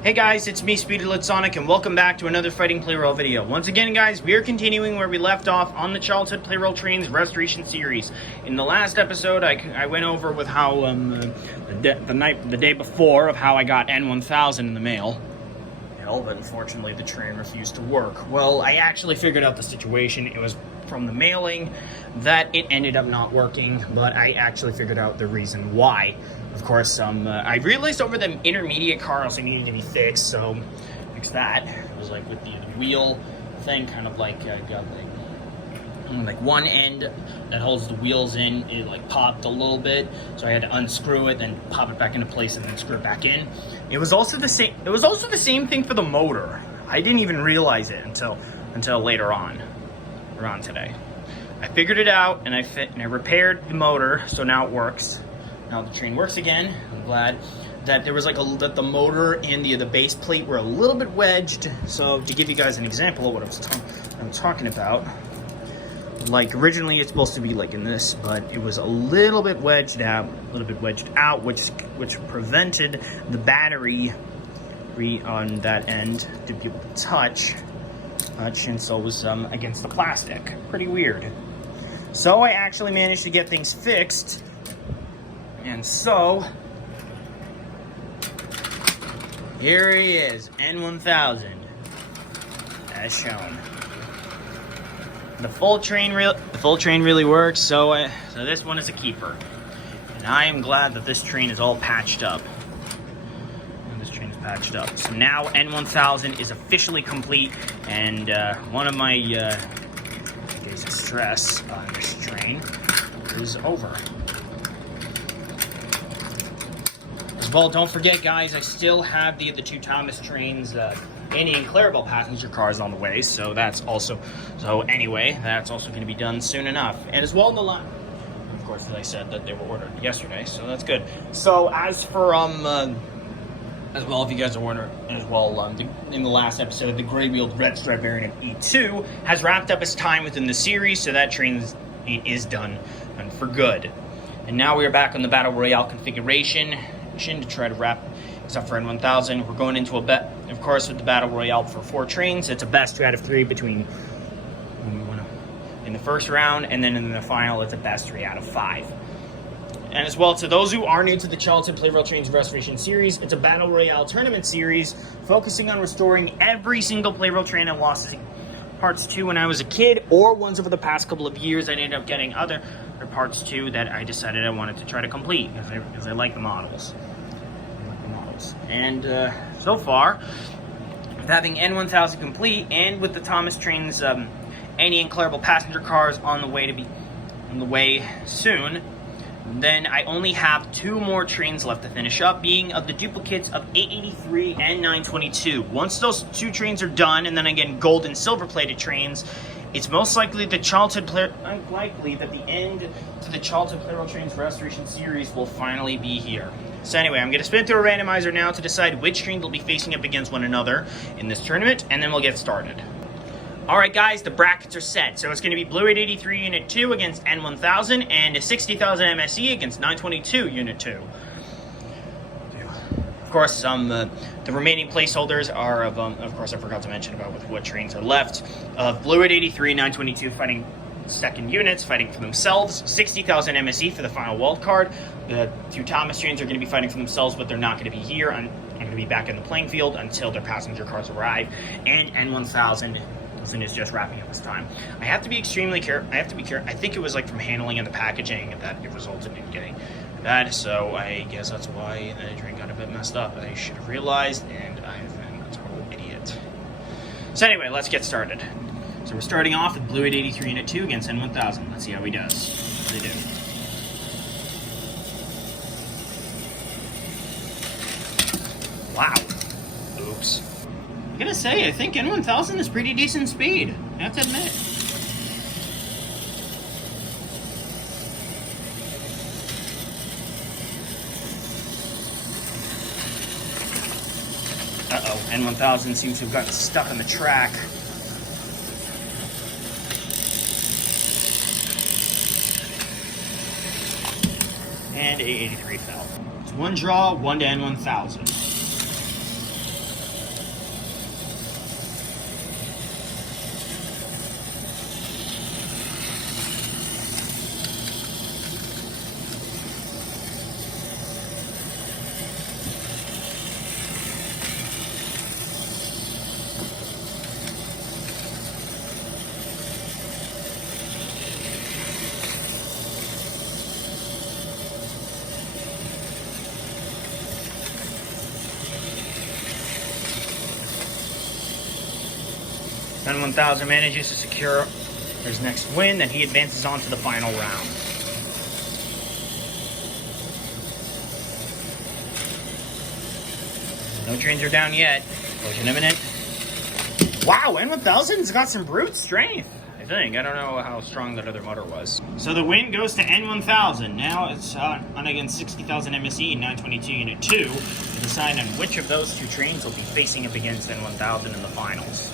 Hey guys, it's me, Speedy Sonic, and welcome back to another Fighting Plarail video. Once again, guys, we are continuing where we left off on the Childhood Plarail Trains Restoration series. In the last episode, I went over with how the day before of how I got N1000 in the mail. But unfortunately, the train refused to work. Well, I actually figured out the situation. It was from the mailing that it ended up not working, but I actually figured out the reason why. Of course, I realized over the intermediate car also needed to be fixed, so fixed that. It was like with the wheel thing, kind of like I got like one end that holds the wheels in, it like popped a little bit, so I had to unscrew it, then pop it back into place, and then screw it back in. It was also the same. It was also the same thing for the motor. I didn't even realize it until later on today. I figured it out, and I repaired the motor, so now it works. Now the train works again. I'm glad that there was that the motor and the base plate were a little bit wedged. So to give you guys an example of what I'm talking about, like originally it's supposed to be like in this, but it was a little bit wedged out, which prevented the battery on that end to be able to touch, and so it was against the plastic. Pretty weird. So I actually managed to get things fixed. And so, here he is, N1000, as shown. The full train really works, so this one is a keeper. And I am glad that this train is all patched up. So now N1000 is officially complete, and one of my days of stress on this train is over. Well, don't forget, guys, I still have the two Thomas trains, Annie and Clarabelle passenger cars on the way, so that's also going to be done soon enough. And as well, of course, as I said, that they were ordered yesterday, so that's good. So as for as well, if you guys are wondering, as well, in the last episode, the gray-wheeled red stripe variant E2 has wrapped up its time within the series, so that train is done and for good. And now we are back on the Battle Royale configuration to try to wrap this up for N1000. We're going into a bet, of course, with the Battle Royale for 4 trains. It's a best 3 out of 3 in the first round, and then in the final, it's a best 3 out of 5. And as well, to those who are new to the Childhood Plarail Trains Restoration series, it's a Battle Royale tournament series focusing on restoring every single Plarail train I lost parts to when I was a kid, or ones over the past couple of years I ended up getting other parts to that I decided I wanted to try to complete because I like the models. And so far, with having N1000 complete, and with the Thomas trains, Annie and Clarabelle passenger cars on the way soon, then I only have 2 more trains left to finish up, being of the duplicates of 883 and 922. Once those 2 trains are done, and then again gold and silver plated trains, it's most likely that the end to the Childhood Plarail Trains Restoration series will finally be here. So anyway, I'm going to spin through a randomizer now to decide which trains will be facing up against one another in this tournament, and then we'll get started. Alright guys, the brackets are set. So it's going to be Blue 883 Unit 2 against N1000, and 60,000 MSE against 922 Unit 2. Of course, the remaining placeholders are of course, I forgot to mention about with what trains are left. Blue 883 and 922 fighting second units, fighting for themselves. 60,000 MSE for the final wild card. The 2 Thomas trains are going to be fighting for themselves, but they're not going to be here. I'm going to be back in the playing field until their passenger cars arrive. And N1000 is just wrapping up its time. I have to be extremely careful. I think it was like from handling and the packaging that it resulted in getting bad, so I guess that's why the train got a bit messed up. I should have realized, and I've been a total idiot. So anyway, let's get started. So we're starting off with Blue 883 Unit 2 against N1000. Let's see how he does. What do they do? Wow. Oops. I'm gonna say, I think N1000 is pretty decent speed. I have to admit. Uh-oh, N1000 seems to have gotten stuck on the track. And A83 fell. It's 1 draw, 1 to N1000. N1000 manages to secure his next win, then he advances on to the final round. No trains are down yet. Collision imminent. Wow, N1000's got some brute strength, I think. I don't know how strong that other motor was. So the win goes to N1000. Now it's on against 60,000 MSE 922 Unit 2 to decide on which of those two trains will be facing up against N1000 in the finals.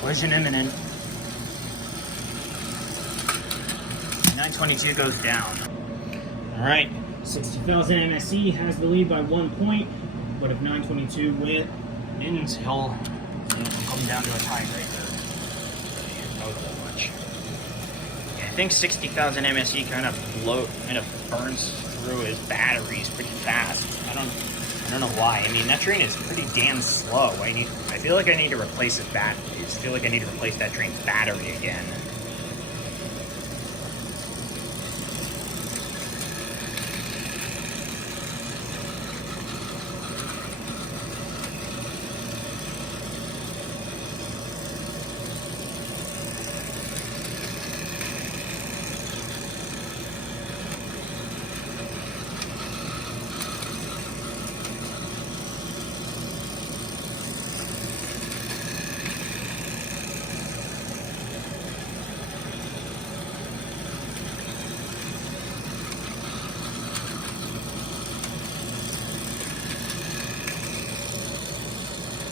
Collision imminent. 922 goes down. Alright, 60,000 MSE has the lead by 1 point, but if 922 wins, he'll come down to a tiebreaker. Not much. Yeah, I think 60,000 MSE kind of burns through his batteries pretty fast. I don't know why. I mean, that train is pretty damn slow. I feel like I need to replace his batteries. I feel like I need to replace that train's battery again.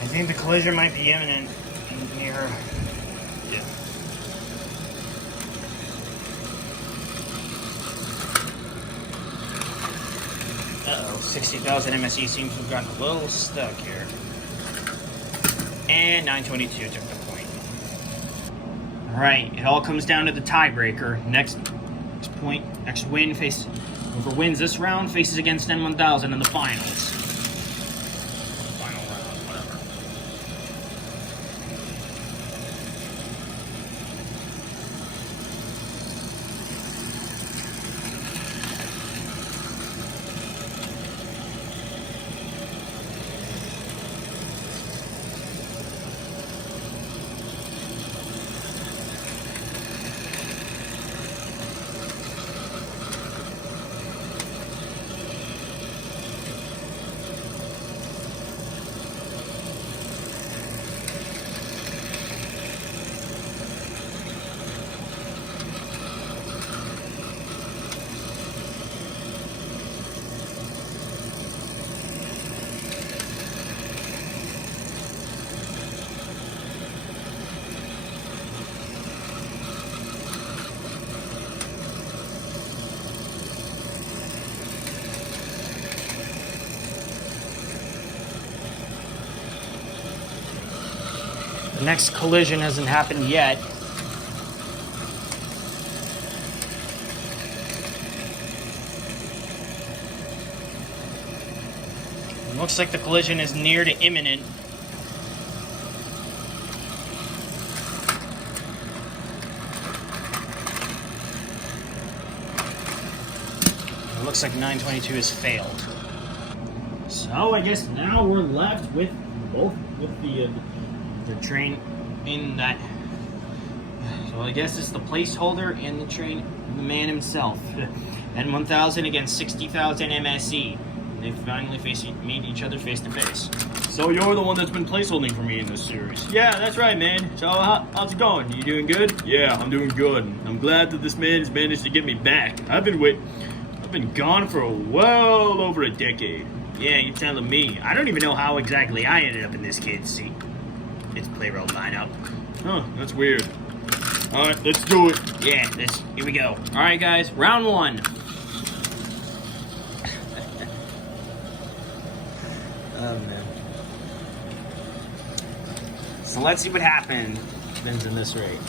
I think the collision might be imminent near. Yeah. Uh-oh, 60,000 MSE seems to have gotten a little stuck here. And 922 took the point. Alright, it all comes down to the tiebreaker. Next win whoever wins this round faces against N1000 in the finals. The next collision hasn't happened yet. It looks like the collision is near to imminent. It looks like 922 has failed. So I guess now we're left with the train in that. So So I guess it's the placeholder and the man himself. N1000 against 60,000 MSE. They finally meet each other face to face. So you're the one that's been placeholding for me in this series. Yeah, that's right, man. So how's it going? You doing good? Yeah, I'm doing good. I'm glad that this man has managed to get me back. I've been gone for well over a decade. Yeah, you're telling me. I don't even know how exactly I ended up in this kid's seat. It's Plarail lineup. Huh, that's weird. Alright, let's do it. Yeah, here we go. Alright guys, round one. Oh man. So let's see what happens in this raid.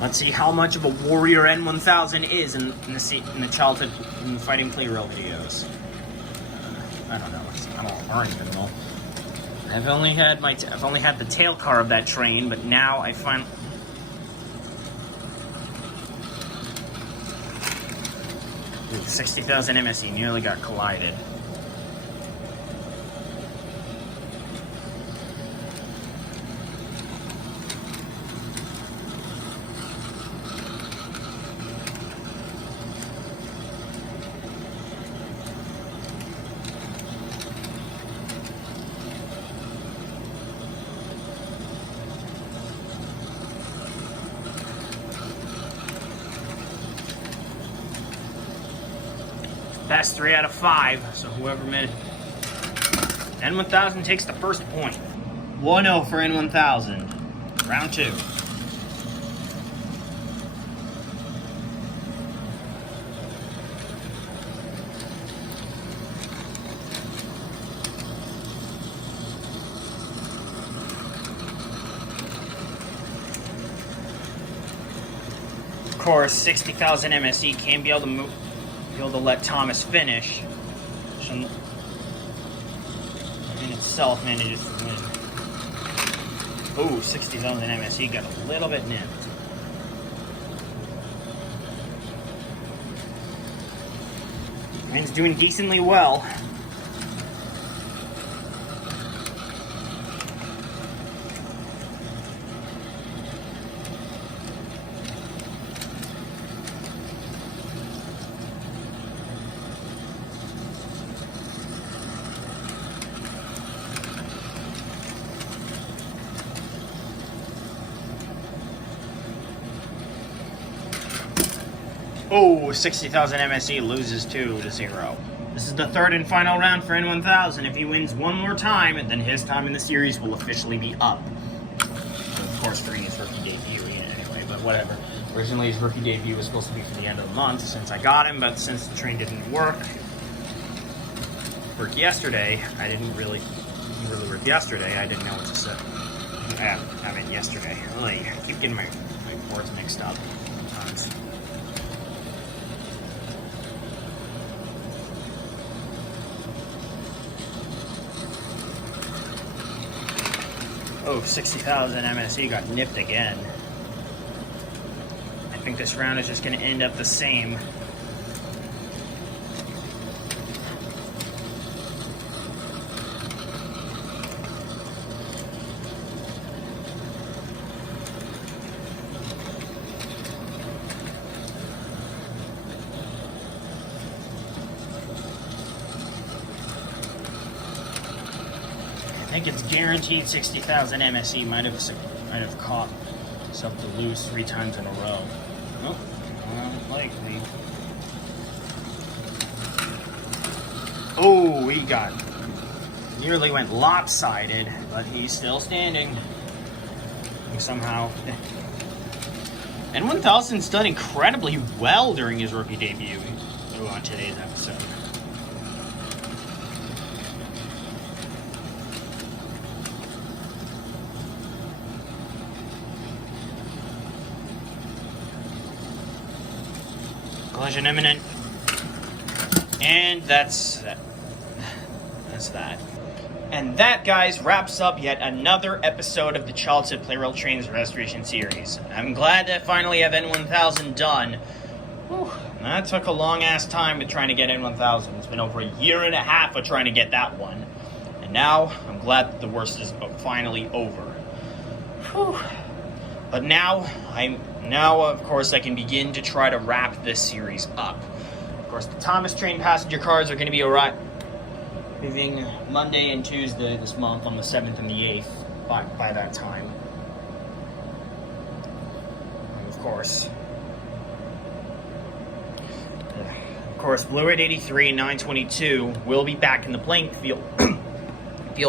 Let's see how much of a warrior N1000 is in the childhood fighting Plarail videos. I don't know. I don't even know. I've only had the tail car of that train, but now I find. 60,000 MSE nearly got collided. That's 3 out of 5, so whoever made it. N1000 takes the first point. 1-0 for N1000. Round 2. Of course, 60,000 MSE can't be able to let Thomas finish. In itself manages to win. Oh, 60,000 MSE got a little bit nipped. Man's doing decently well. Oh, 60,000 MSE loses 2-0. This is the third and final round for N1000. If he wins one more time, then his time in the series will officially be up. Of course, for his rookie debut anyway, but whatever. Originally, his rookie debut was supposed to be for the end of the month since I got him, but since the train didn't work yesterday, I didn't really work yesterday. I didn't know what to say. I meant yesterday. I keep getting my boards mixed up sometimes. Oh, 60,000 MSE got nipped again. I think this round is just going to end up the same. I think it's guaranteed 60,000 MSE might have caught himself to lose 3 times in a row. Nope, unlikely. Oh, he nearly went lopsided, but he's still standing. And somehow. N1000's done incredibly well during his rookie debut on today's episode. Collision imminent. And that's that. And that, guys, wraps up yet another episode of the Childhood Plarail Trains Restoration series. I'm glad to finally have N1000 done. Whew, that took a long-ass time with trying to get N1000. It's been over a year and a half of trying to get that one. And now, I'm glad that the worst is finally over. Whew. But now, of course, I can begin to try to wrap this series up. Of course, the Thomas train passenger cars are going to be arriving Monday and Tuesday this month on the 7th and the 8th by that time. And of course, Blue Red 83 and 922 will be back in the playing field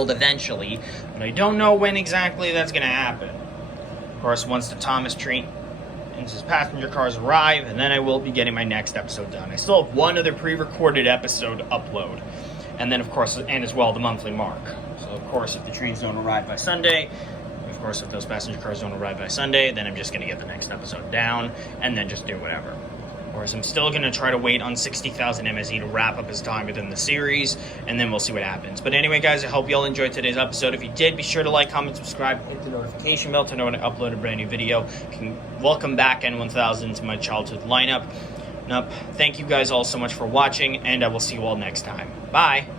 eventually, but I don't know when exactly that's going to happen. Of course, once the Thomas train and his passenger cars arrive, and then I will be getting my next episode done. I still have one other pre-recorded episode to upload, and then of course, and as well, the monthly mark. So of course, if the trains don't arrive by Sunday, of course, if those passenger cars don't arrive by Sunday, then I'm just going to get the next episode down, and then just do whatever. Whereas I'm still going to try to wait on 60,000 MSE to wrap up his time within the series, and then we'll see what happens. But anyway, guys, I hope you all enjoyed today's episode. If you did, be sure to like, comment, subscribe, hit the notification bell to know when I upload a brand new video. Welcome back, N1000, to my childhood lineup. Thank you guys all so much for watching, and I will see you all next time. Bye!